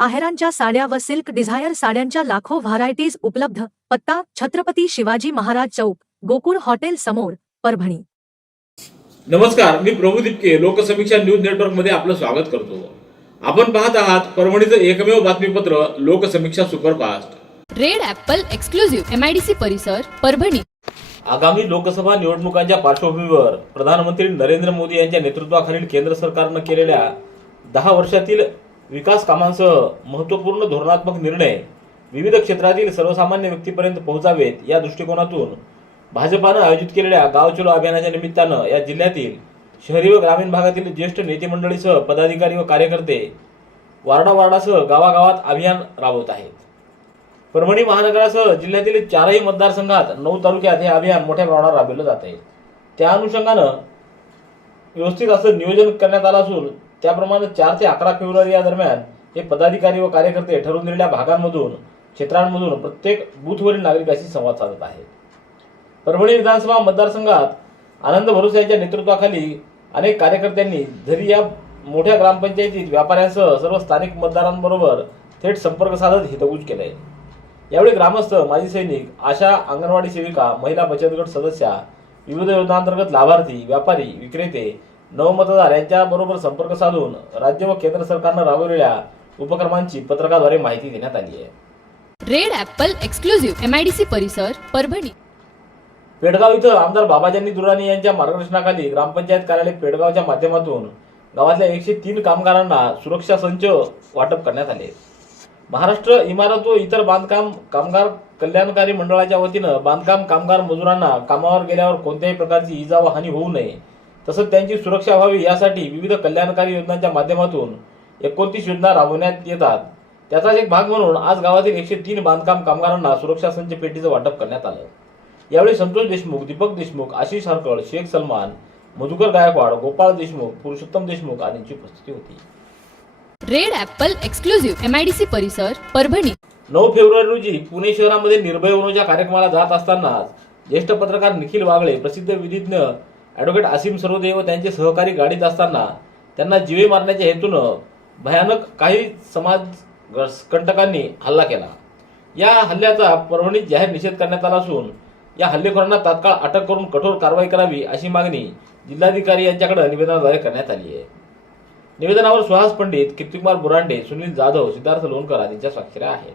आहेरांच्या साड्या व silk Dzire साड्यांच्या लाखो व्हरायटीज उपलब्ध. पत्ता छत्रपती शिवाजी महाराज चौक गोकुळ हॉटेल समोर परभणी. नमस्कार मी प्रभू दिपके लोकसमीक्षा न्यूज नेटवर्कमध्ये आपलं स्वागत करतो. आपण पाहत आहात परभणीचं एकमेव बातमीपत्र Loksamiksha superfast. Red apple exclusive MIDC परिसर परभणी. आगामी लोकसभा निवडणुकांच्या पार्श्वभूमीवर प्रधानमंत्री नरेंद्र मोदी यांच्या नेतृत्वाखालील केंद्र सरकारनं केलेल्या दहा वर्षातील विकास कामांसह महत्त्वपूर्ण धोरणात्मक निर्णय विविध क्षेत्रातील सर्वसामान्य व्यक्तीपर्यंत पोहोचावेत या दृष्टिकोनातून भाजपानं आयोजित केलेल्या गाव चलो अभियानाच्या निमित्तानं या जिल्ह्यातील शहरी व ग्रामीण भागातील ज्येष्ठ नेते मंडळीसह पदाधिकारी व कार्यकर्ते वार्डा वार्डासह गावागावात अभियान राबवत आहेत. परभणी महानगरासह जिल्ह्यातील चारही मतदारसंघात नऊ तालुक्यात हे अभियान मोठ्या प्रमाणावर राबविलं जात आहे. त्या अनुषंगानं व्यवस्थित असं नियोजन करण्यात आलं असून त्याप्रमाणे चार ते अकरा फेब्रुवारी या दरम्यान हे पदाधिकारी व कार्यकर्ते ठरवून दिलेल्या भागांमधून क्षेत्रांमधून प्रत्येक बूथवरील नागरिकांशी संवाद साधत आहेत. परभणी विधानसभा मतदारसंघात आनंद भरोसे यांच्या नेतृत्वाखाली अनेक कार्यकर्त्यांनी जरी या मोठ्या ग्रामपंचायतीत व्यापाऱ्यांसह सर्व स्थानिक मतदारांबरोबर थेट संपर्क साधत हितगुज केले यावेळी ग्रामस्थ माजी सैनिक आशा अंगणवाडी सेविका महिला बचत गट सदस्या विविध योजनांतर्गत लाभार्थी व्यापारी विक्रेते नवमतदार यांच्याबरोबर संपर्क साधून राज्य व केंद्र सरकारनं राबवलेल्या उपक्रमांची पत्रकाद्वारे माहिती देण्यात आली आहे. रेड ॲपल एक्सक्लुझिव्ह एमआयडीसी परिसर परभणी. पेडगाव इथं आमदार बाबाजानी दुराणी यांच्या मार्गदर्शनाखाली ग्रामपंचायत कार्यालय पेडगावच्या माध्यमातून गावातल्या एकशे तीन कामगारांना सुरक्षा संच वाटप करण्यात आले. महाराष्ट्र इमारत व इतर बांधकाम कामगार कल्याणकारी मंडळाच्या वतीनं बांधकाम कामगार मजुरांना कामावर गेल्यावर कोणत्याही प्रकारची इजा व हानी होऊ नये तसंच त्यांची सुरक्षा व्हावी यासाठी विविध कल्याणकारी योजनांच्या माध्यमातून एकोणतीस योजना राबवण्यात येतात. त्याचाच एक भाग म्हणून आज गावातील एकशे तीन बांधकाम कामगारांना सुरक्षा संच पेटीचं वाटप करण्यात आलं. यावेळी संतोष देशमुख दीपक देशमुख आशिष हरकळ शेख सलमान मधुकर गायकवाड गोपाळ देशमुख पुरुषोत्तम देशमुख आदींची उपस्थिती होती. रेड ॲपल एक्सक्लुझिव्ह एमआयडीसी परिसर परभणी. नऊ फेब्रुवारी रोजी पुणे शहरामध्ये निर्भय वनोच्या कार्यक्रमाला जात असताना ज्येष्ठ पत्रकार निखिल वागळे प्रसिद्ध विधिज्ञ ॲडव्होकेट आसिम सरोदे व त्यांचे सहकारी गाडीत असताना त्यांना जीवे मारण्याच्या हेतूनं भयानक काही समाज कंटकांनी हल्ला केला. या हल्ल्याचा परभणीत जाहीर निषेध करण्यात आला असून या हल्लेखोरांना तात्काळ अटक करून कठोर कारवाई करावी अशी मागणी जिल्हाधिकारी यांच्याकडे निवेदनाद्वारे करण्यात आली आहे. निवेदनावर सुहास पंडित कीर्तिकुमार बुरांडे सुनील जाधव सिद्धार्थ लोणकर आदींच्या स्वाक्षऱ्या आहेत.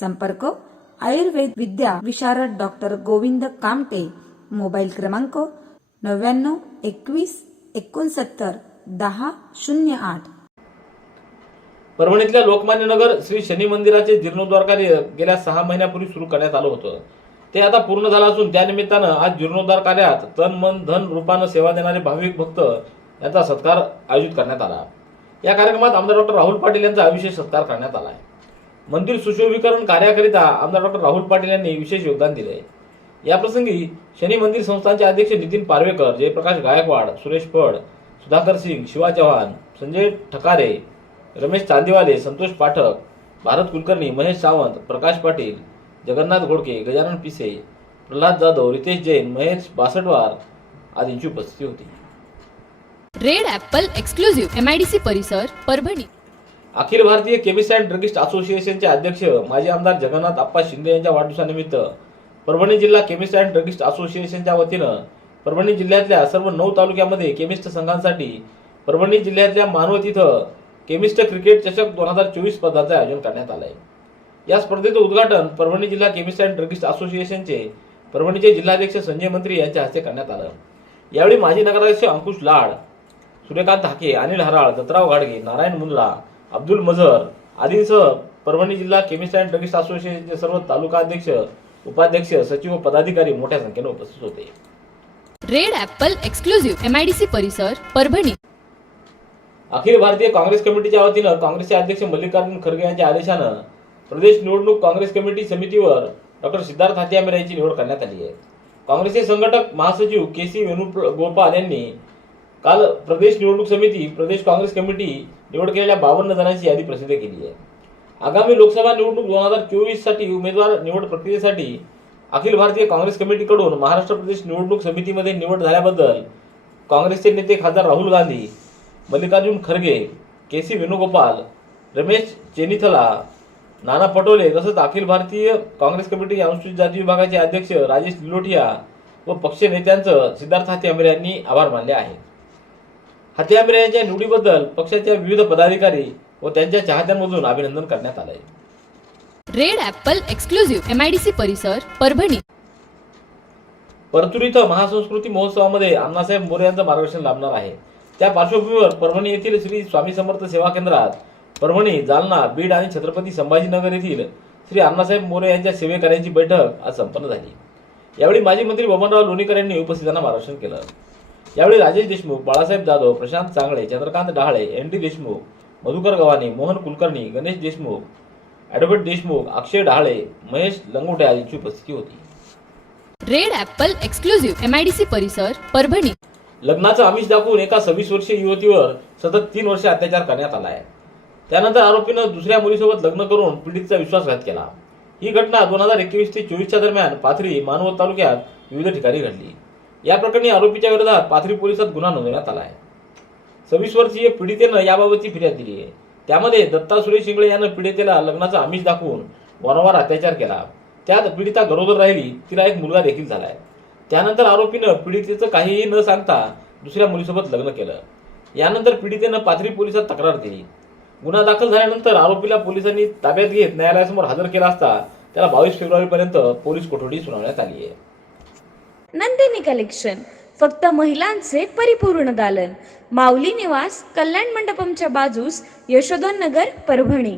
संपर्क आयुर्वेद विद्या विशारद डॉक्टर गोविंद कामटे मोबाईल क्रमांक नव्याण्णव एकवीस एकोणसत्तर दहा शून्य आठ. परभणीतल्या लोकमान्य नगर श्री शनी मंदिराचे जीर्णोद्धार कार्य गेल्या सहा महिन्यापूर्वी सुरू करण्यात आलं होतं. ते आता पूर्ण झालं असून त्यानिमित्तानं आज जीर्णोद्धार कार्यात तन मन धन रूपानं सेवा देणारे भाविक भक्त यांचा सत्कार आयोजित करण्यात आला. या कार्यक्रमात आमदार डॉक्टर राहुल पाटील यांचा विशेष सत्कार करण्यात आला आहे. मंदिर सुशोभीकरण कार्याकरिता आमदार डॉक्टर राहुल पाटील यांनी विशेष योगदान दिले याप्रसंगी शनी मंदिर संस्थांचे अध्यक्ष नितीन पारवेकर जयप्रकाश गायकवाड सुरेश फड सुधाकर सिंग शिवा चव्हाण संजय ठकारे रमेश चांदीवाले संतोष पाठक भारत कुलकर्णी महेश सावंत प्रकाश पाटील जगन्नाथ घोडके गजानन पिसे प्रल्हाद जाधव रितेश जैन महेश बासटवार आदींची उपस्थिती होती. रेड ॲपल एक्सक्लुझिव्ह एमआयडीसी परिसर Parbhani. Akhil Bharatiya chemist and druggist असोसिएशनचे अध्यक्ष माजी आमदार जगन्नाथ आप्पा शिंदे यांच्या वाढदिवसानिमित्त परभणी जिल्हा केमिस्ट अँड ड्रगिस्ट असोसिएशनच्या वतीनं परभणी जिल्ह्यातल्या सर्व नऊ तालुक्यामध्ये केमिस्ट संघांसाठी परभणी जिल्ह्यातल्या मानवत इथं केमिस्ट क्रिकेट चषक दोन हजार चोवीस स्पर्धांचं आयोजन करण्यात आलं आहे या स्पर्धेचं उद्घाटन परभणी जिल्हा केमिस्ट अँड ड्रगिस्ट असोसिएशनचे परभणीचे जिल्हाध्यक्ष संजय मंत्री यांच्या हस्ते करण्यात आलं. यावेळी माजी नगराध्यक्ष अंकुश लाड सूर्यकांत हाके अनिल हराळ दत्तराव गाडगे नारायण मुंदडा अब्दुल मझर आदींसह परभणी जिल्हा केमिस्ट अँड ड्रगिस्ट असोसिएशनचे सर्व तालुका अध्यक्ष उपाध्यक्ष सचिव व पदाधिकारी मोठ्या संख्येने उपस्थित होते. रेड ॲपल एक्सक्लुझिव्ह एमआयडीसी परिसर परभणी. अखिल भारतीय काँग्रेस कमिटीच्या वतीनं काँग्रेसचे अध्यक्ष मल्लिकार्जुन खरगे यांच्या आदेशानं प्रदेश निवडणूक काँग्रेस कमिटी समितीवर डॉक्टर सिद्धार्थ हातियामेर यांची निवड करण्यात आली आहे. काँग्रेसचे संघटक महासचिव के सी वेणुगोपाल यांनी काल प्रदेश निवडणूक समिती प्रदेश काँग्रेस कमिटी निवड केलेल्या बावन्न जणांची यादी प्रसिद्ध केली आहे. आगामी लोकसभा निवडणूक दोन हजार चोवीससाठी उमेदवार निवड प्रक्रियेसाठी अखिल भारतीय काँग्रेस कमिटीकडून महाराष्ट्र प्रदेश निवडणूक समितीमध्ये निवड झाल्याबद्दल काँग्रेसचे नेते खासदार राहुल गांधी मल्लिकार्जुन खरगे के सी वेणुगोपाल रमेश चेनिथला नाना पटोले तसंच अखिल भारतीय काँग्रेस कमिटी अनुसूचित जाती विभागाचे अध्यक्ष राजेश निलोटिया व पक्ष नेत्यांचं सिद्धार्थ हाती यांनी आभार मानले आहेत. हाती यांच्या निवडीबद्दल पक्षाच्या विविध पदाधिकारी व त्यांच्या चाहत्यांमधून अभिनंदन करण्यात आलंय. रेड ॲपल एक्सक्लुझिव्ह एमआयडीसी परिसर परभणी. परतूर इथं महासंस्कृती महोत्सवामध्ये अण्णासाहेब मोरे यांचं मार्गदर्शन लाभणार आहे. त्या पार्श्वभूमीवर परभणी येथील श्री स्वामी समर्थ सेवा केंद्रात परभणी जालना बीड आणि छत्रपती संभाजीनगर येथील श्री अण्णासाहेब मोरे यांच्या सेवेकऱ्यांची बैठक आज संपन्न झाली. यावेळी माजी मंत्री बबनराव लोणीकर यांनी उपस्थितांना मार्गदर्शन केलं. यावेळी Rajesh Deshmukh Balasaheb Jadhav Prashant Changale Chandrakant Dahale N D Deshmukh Madhukar Gavhane Mohan Kulkarni Ganesh Deshmukh advocate Deshmukh Akshay Dahale Mahesh Langote आदींची उपस्थिती होती. रेड ॲपल एक्सक्लुझिव्ह एमआयडीसी परिसर परभणी. लग्नाचं आमिष दाखवून एका सव्वीस वर्षीय युवतीवर सतत तीन वर्षे अत्याचार करण्यात आला आहे त्यानंतर आरोपीनं दुसऱ्या मुलीसोबत लग्न करून पीडितचा विश्वासघात केला. ही घटना दोन हजार एकवीस ते चोवीसच्या दरम्यान पाथरी मानवत तालुक्यात विविध ठिकाणी घडली. या प्रकरणी आरोपीच्या विरोधात पाथरी पोलिसात गुन्हा नोंदवण्यात आला आहे. सव्वीस वर्षीय पीडितेनं याबाबतची फिर्याद दिली आहे. त्यामध्ये दत्ता सुरेश शिंगळे यानं पीडितेला लग्नाचा आमिष दाखवून वारंवार अत्याचार केला. त्यात पीडिता गरोदर राहिली तिला एक मुलगा देखील झाला आहे त्यानंतर आरोपीनं पीडितेचं काहीही न सांगता दुसऱ्या मुलीसोबत लग्न केलं. यानंतर पीडितेनं पाथरी पोलिसात तक्रार दिली गुन्हा दाखल झाल्यानंतर आरोपीला पोलिसांनी ताब्यात घेत न्यायालयासमोर हजर केला असता त्याला बावीस फेब्रुवारीपर्यंत पोलीस कोठडी सुनावण्यात आली आहे. नंदिनी कलेक्शन. फक्त महिलांचे परिपूर्ण दालन. माऊली निवास कल्याण मंडपमच्या बाजूस यशोधन नगर परभणी.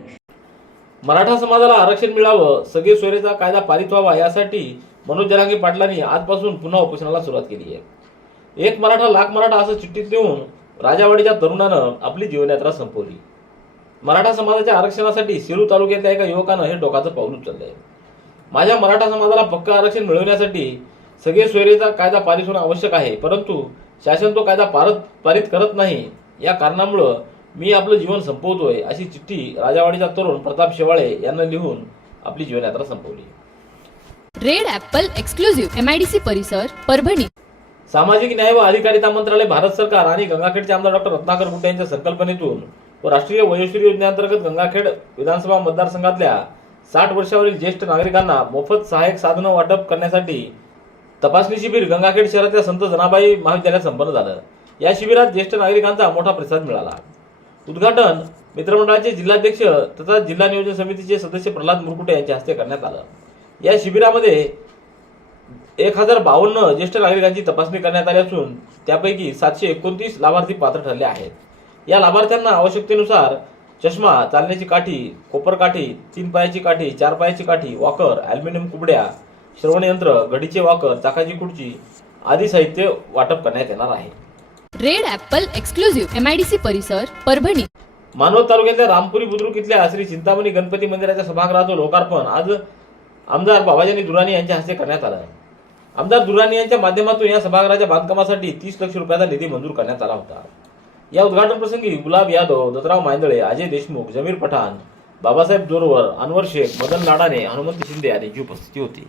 मराठा समाजाला आरक्षण मिळावं सगळे सोयरेचा कायदा पारित व्हावा यासाठी मनोज जरांगे पाटलांनी आजपासून पुन्हा उपोषणाला सुरुवात केली आहे. एक मराठा लाख मराठा असं चिठ्ठीत लिहून राजावाडीच्या तरुणानं आपली जीवनयात्रा संपवली. मराठा समाजाच्या आरक्षणासाठी सेलू तालुक्यातल्या एका युवकानं हे डोकाचं पाऊल उचललंय. माझ्या मराठा समाजाला पक्क आरक्षण मिळवण्यासाठी सगळे सोयरेचा कायदा पारित होणं आवश्यक आहे परंतु शासन तो कायदा पारत पारित करत नाही. या कारणामुळं मी आपलं जीवन संपवतोय अशी चिठ्ठी राजावाडीचा तरुण प्रताप शेवाळे यांना लिहून आपली जीवनयात्रा संपवली. रेड ॲपल एक्सक्लुझिव्ह एमआयडीसी परिसर परभणी. सामाजिक न्याय व अधिकारिता मंत्रालय भारत सरकार आणि गंगाखेडचे आमदार डॉक्टर रत्नाकर गुट्टे यांच्या संकल्पनेतून व राष्ट्रीय वयोश्री योजनेअंतर्गत गंगाखेड विधानसभा मतदारसंघातल्या साठ वर्षावरील ज्येष्ठ नागरिकांना मोफत सहाय्यक साधनं वाटप करण्यासाठी तपासणी शिबिर गंगाखेड शहरातल्या संत जनाबाई महाविद्यालयात संपन्न झालं. या शिबिरात ज्येष्ठ नागरिकांचा मोठा प्रतिसाद मिळाला. उद्घाटन मित्रमंडळाचे जिल्हाध्यक्ष तथा जिल्हा नियोजन समितीचे सदस्य प्रल्हाद मुरकुटे यांच्या हस्ते करण्यात आलं. या शिबिरामध्ये एक हजार बावन्न ज्येष्ठ नागरिकांची तपासणी करण्यात आली असून त्यापैकी सातशे एकोणतीस लाभार्थी पात्र ठरले आहेत. या लाभार्थ्यांना आवश्यकतेनुसार चष्मा चालण्याची काठी कोपर काठी तीन पायाची काठी चार पायाची काठी वॉकर ॲल्युमिनियम कुबड्या श्रवण यंत्र घडीचे वॉकर चाकाची खुर्ची आदी साहित्य वाटप करण्यात येणार आहे. रेड ॲपल एक्सक्लुझिव्ह एमआयडीसी परिसर परभणी. मानवत तालुक्यातल्या रामपुरी बुद्रुक इथल्या श्री चिंतामणी गणपती मंदिराच्या सभागृहाचं लोकार्पण आज आमदार बाबाजानी दुराणी यांच्या हस्ते करण्यात आलं आमदार दुराणी यांच्या माध्यमातून या सभागृहाच्या बांधकामासाठी तीस लक्ष रुपयाचा निधी मंजूर करण्यात आला होता. या उद्घाटन प्रसंगी गुलाब यादव दत्तराव मांदळे अजय देशमुख जमीर पठाण बाबासाहेब जोरवर अनवर शेख मदन लाडाने हनुमंत शिंदे यांची उपस्थिती होती.